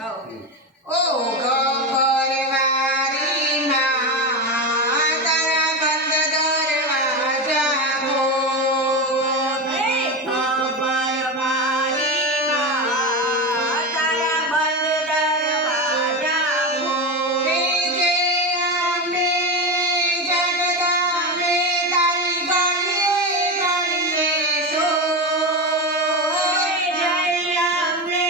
ઓ ગોરવારી માં તારા બંધ દરવાજા ખોલ હે ગોરવારી માં તારા બંધ દરવાજા ખોલ હે જય અંબે જગદંબે તારી ગલીએ ગલીએ શો જય અંબે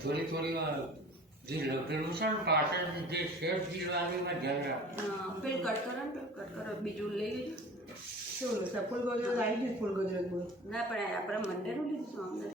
થોડી થોડી વાર જે લખેલું છે ને પાછળ જે શેપ જીલવાની માં ધ્યાન રાખ પેલું કટ કરો ને પેલું કટ કરો બીજું લઈ લેજો શું ફૂલ ગોજર આવી ગયું ફૂલ ગોજર ના પણ આપણે મંદિરનું લીધું